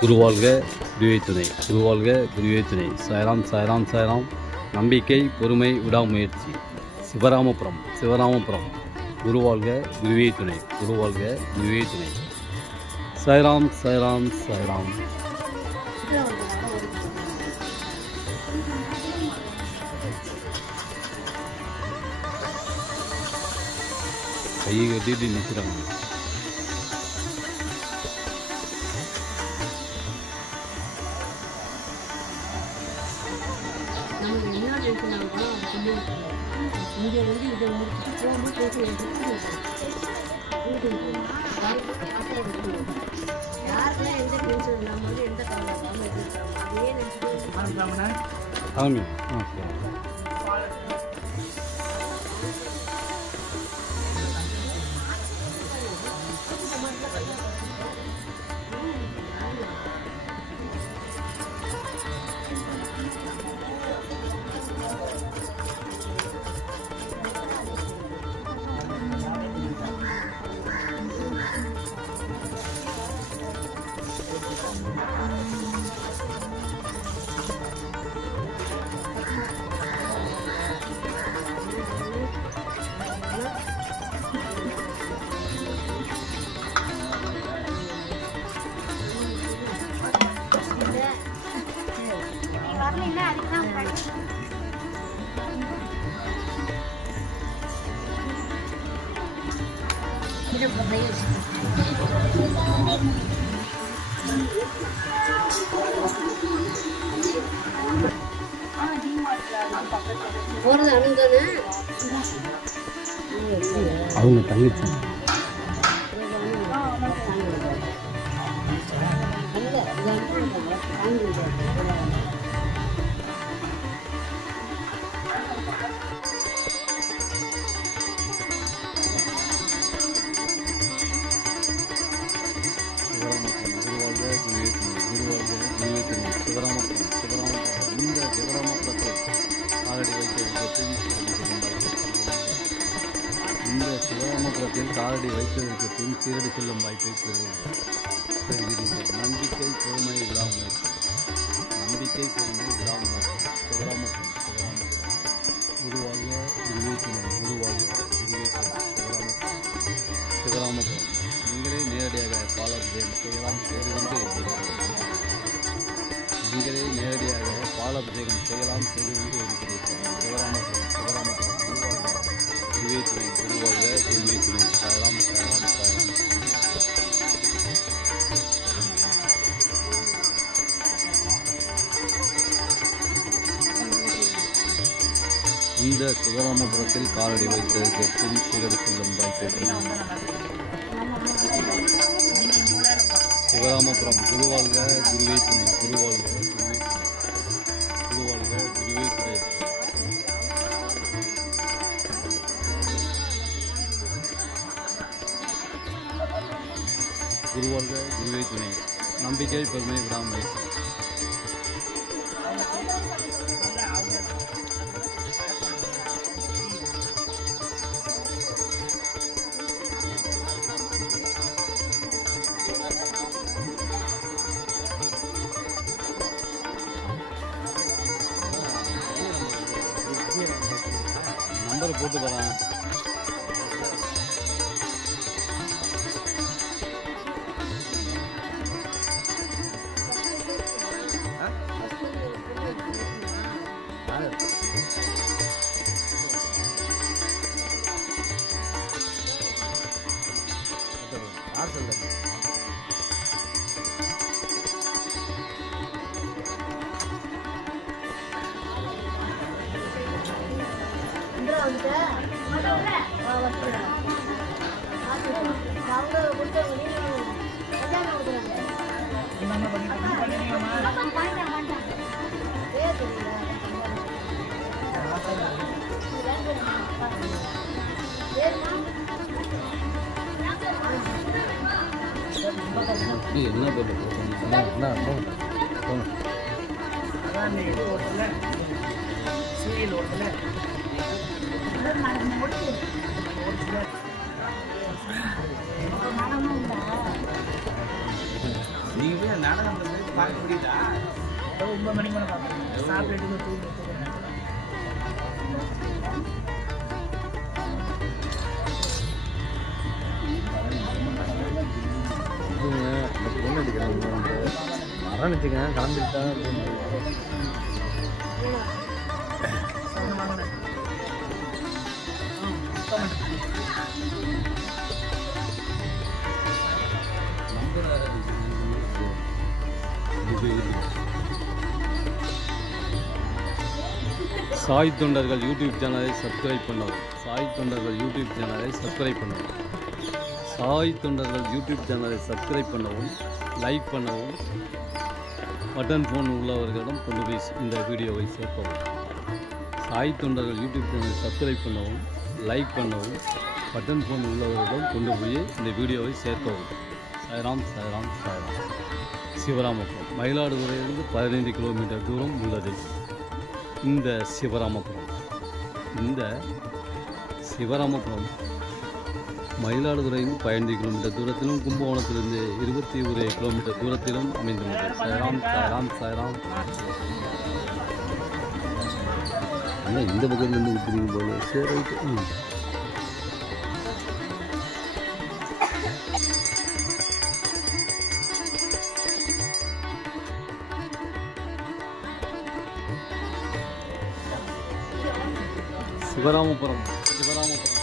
குருவாழ்க குருவே துணை. குருவாழ்க குருவே துணை. சாய்ராம் சாய்ராம் சாய்ராம். நம்பிக்கை பொறுமை விடாமுயற்சி. சிவராமபுரம் சிவராமபுரம். குருவாழ்க குருவே துணை. குருவாழ்க குருவே துணை. சாய்ராம் சாய்ராம் சாய்ராம். கையை கட்டிட்டு நிற்கிறாங்க. இங்கே வந்து இதை முடிச்சுட்டு போகும்போது போகணும் யாருக்கெல்லாம் எந்த டென்ஷன் இல்லாமல் வந்து எந்த கவலை இல்லாமல் அதே நினச்சிட்டு சாமி ஆ சரி 모르는 아는 거는? 아우 나 당했잖아 இந்த சிவராமபுரத்தில் காலடி வைத்ததற்கு பின் சீரடி செல்லும் வாய்ப்பை பெறுகிறீர்கள். நம்பிக்கை பொறுமை விடாமுயற்சி நம்பிக்கை பொறுமை விடாமுயற்சி சிவராமபுரம் சிவராமபுரம் குருவாழ்க குருவே துணை குருவாழ்க சிவராமபுரம் சிவராமபுரம் நீங்களே நேரடியாக பாலாபிஷேகம் செய்யலாம். செய்து கொண்டு நீங்களே நேரடியாக பாலாபிஷேகம் செய்யலாம் செய்து கொண்டு இருக்கிறீர்கள் சிவராமபுரம் சிவராமபுரம் துணை துணை சாயலாம் சாயலாம் சாயலாம் இந்த சிவராமபுரத்தில் காலடி வைத்ததற்கு பின் சீரடி செல்லும் வாய்ப்பு பெறுகிறீர்கள் சிவராமபுரம் குருவாழ்க குருவே துணை குருவாழ்க குருவே துணை குருவாழ்க குருவே துணை குருவாழ்க குருவே துணை நம்பிக்கை பெருமை விடாமுயற்சி. நம்பர் என்ன போங்க. போங்க. நீங்க நடனம் பார்க்க முடியுதா? ஒன்பது மணி மேலே பார்க்கணும் சாப்பிட்டு தூங்கி மரம் வச்சுக்கேன் கிளம்பிட்டா சாய் தொண்டர்கள் யூடியூப் சேனலை சப்ஸ்கிரைப் பண்ணவும். சாய் தொண்டர்கள் யூடியூப் சேனலை சப்ஸ்கிரைப் பண்ணவும். சாய் தொண்டர்கள் யூடியூப் சேனலை சப்ஸ்கிரைப் பண்ணவும் லைக் பண்ணவும். பட்டன் ஃபோன் உள்ளவர்களிடம் கொண்டு போய் இந்த வீடியோவை சேர்க்கவும். சாய் தொண்டர்கள் யூடியூப் சேனலை சப்ஸ்கிரைப் பண்ணவும் லைக் பண்ணவும் பட்டன் ஃபோன் உள்ளவர்களிடம் கொண்டு போய் இந்த வீடியோவை சேர்க்கவும். சாய்ராம் சாய்ராம் சாய்ராம். சிவராமபுரம் மயிலாடுதுறையிலிருந்து பதினைந்து கிலோமீட்டர் தூரம் உள்ளது. இந்த சிவராமபுரம் இந்த சிவராமபுரம் மயிலாடுதுறையும் பதினைந்து கிலோமீட்டர் தூரத்திலும் கும்பகோணத்திலிருந்து இருபத்தி ஒரு கிலோமீட்டர் தூரத்திலும் அமைந்துள்ளது. சாய்ராம் சாய்ராம் சாய்ராம். என்ன இந்த பக்கத்துலேருந்து ஊற்றுறீங்க போல? சரி ரைட்டு சிவராமபுரம் சிவராமபுரம்.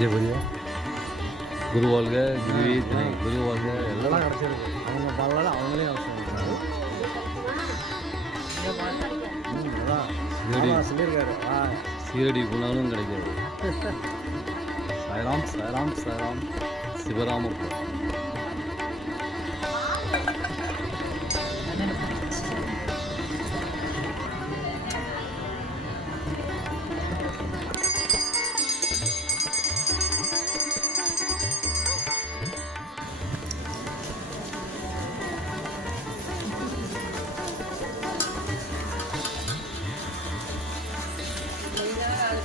ஜெயபதியா குருவாழ்க குருவே துணை குருவாழ்க எல்லாம் கிடச்சிருக்கு. அவங்க பண்ணலாம் அவங்களே சொல்லியிருக்காரு. சீரடி போனாலும் கிடைக்காது. சாய்ராம் சாய்ராம் சாய்ராம்.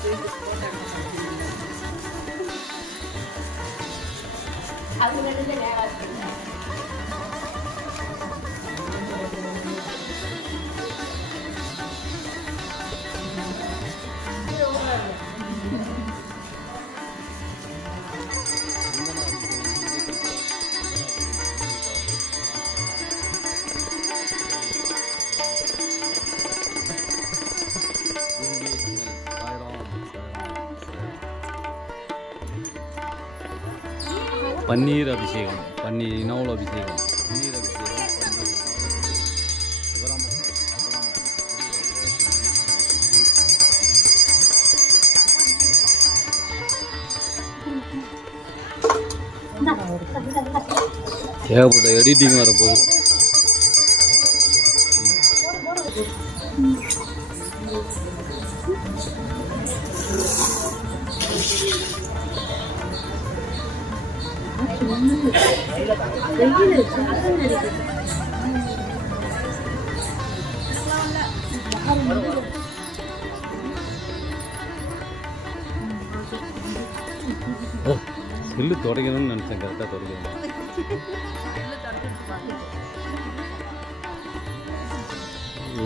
சிவராமபுரம் குருவே பன்னீர் அபிஷேகம் பன்னீர் இனாவல் அபிஷேகம். பன்னீர் அபிஷேகம் ஏகப்பட்ட எடிட்டிங் வரப்போகுது. செல்லு தொடங்கணும்னு நினச்சேன் கரெக்டாக தொடங்கணும் ஓ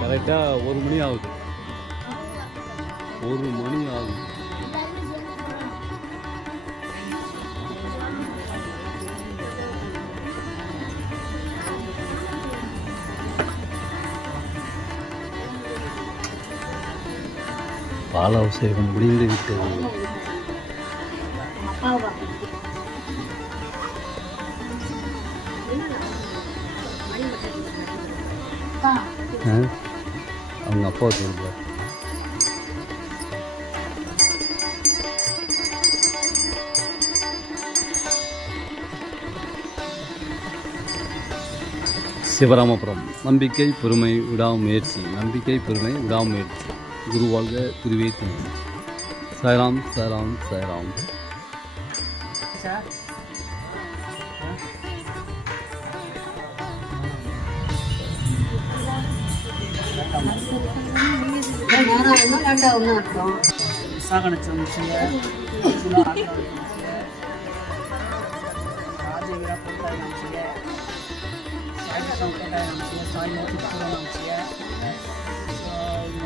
கரெக்டாக ஒரு மணி ஆகுது ஒரு மணி ஆகுது பாலாபிஷேகம் முடிந்து விட்டது. அவங்க அப்பா சொல்லுங்க சிவராமபுரம். நம்பிக்கை பொறுமை விடாமுயற்சி. நம்பிக்கை பொறுமை விடாமுயற்சி. குரு வாழ்க குருவே துணை. சாய்ராம் சாய்ராம் சாய்ராம். சார் நேரம் ஒன்றா கரெக்டாக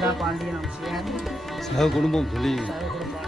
જરા બાંધી નાખશે સાહેબ ગુણબમ ભૂલી સાહેબ ગુણબમ